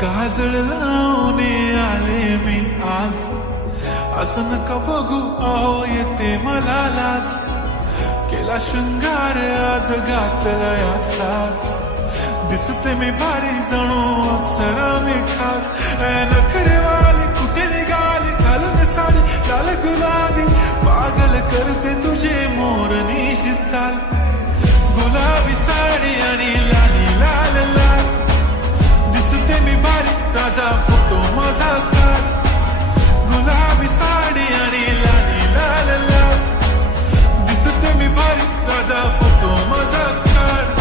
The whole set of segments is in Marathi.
काजळ लावून आले मी आज, असं नका बघू अहो येते मला लाज. केला शृंगार आज घातला असाच, दिसते मी भारी जणू अप्सरा मी खास. नखरेवाली कुठे निघाली घालून साडी लाल गुलाबी, पागल करते तुझे मोरनीशी चाल. गुलाबी साडी आणि लाली लाल लाल, दिसते मी भारी राजा फोटो माझा काढ. गुलाबी साडी आणि लाली लाल लाल, दिसते मी भारी राजा फोटो माझा काढ.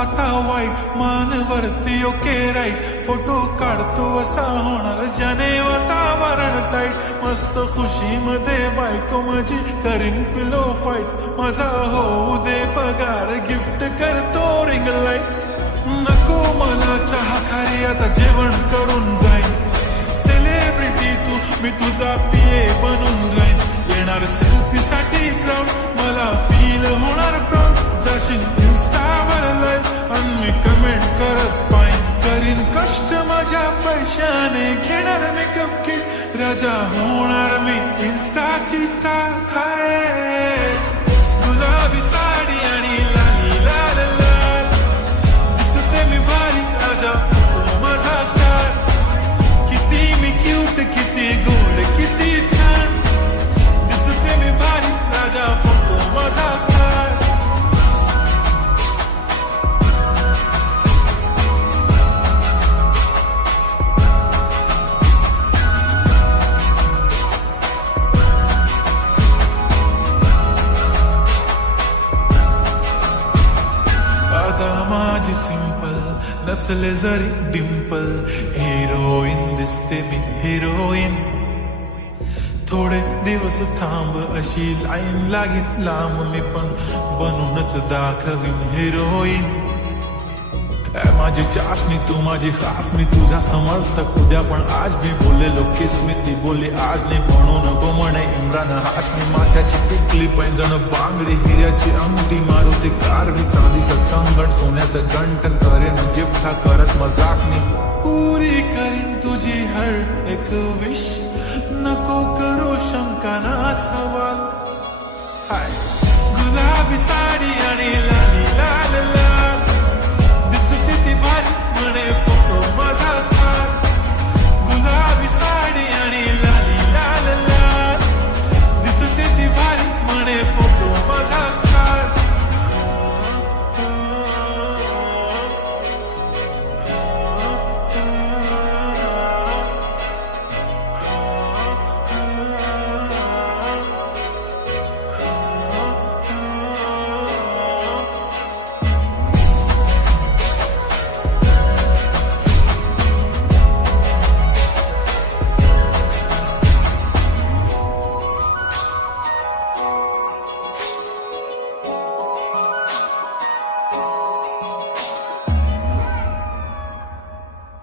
आता वाईट मानवरती ओके राईट, फोटो काढतो असा होणार ज्याने वातावरण ताईट. मस्त खुशी मध्ये बायको माझी करीन पिलो फाईट, माझा होऊ दे पगार गिफ्ट करतो रिंग लाईट. नको मला चहा खारी आता जेवण करून जाईन, सेलिब्रिटी तू मी तुझा पिये बनून राहीन. येणार सेल्फी साठी क्राऊड मला फील होणार प्राऊड, जाशील इन्स्टावर लाईव्ह आणि मी कमेंट करत पाहिन. करीन कष्ट माझ्या पैशाने घेणार मेकअप किट, राजा होणार मी इन्स्टाची स्टार. हाय गुलाबी साडी आणि लाली लाल लाल, दिसते मी भारी राजा फोटो माझा काढ. किती मी क्यूट किती गोड किती छान, दिसते मी भारी राजा फोटो माझा काढ. माझी सिंपल नसले जरी डिंपल, हिरोईन दिसते मी हिरोईन. थोडे दिवस थांब अशी लाईन लागेल लांब, मी पण बनूनच दाखवीन हिरोईन. माझी चाशनी तू माझी खास, मी तुझा समर्थक उद्या पण आज भी बोललेलो किस मी. ती बोलली आज नाही म्हणून गो म्हणे इम्रान हाशमी. माथ्याची टिकली पैंजण बांगडी हिऱ्याची अंगठी, मारुती कार भी चांदीचं कंगण सोन्याचं गंठन. करेन गिफ्ट हा करत मजाक मी, पुरी करीन तुझी हर एक विश. नको करू शंका ना सवाल. हाय गुलाबी साडी आणि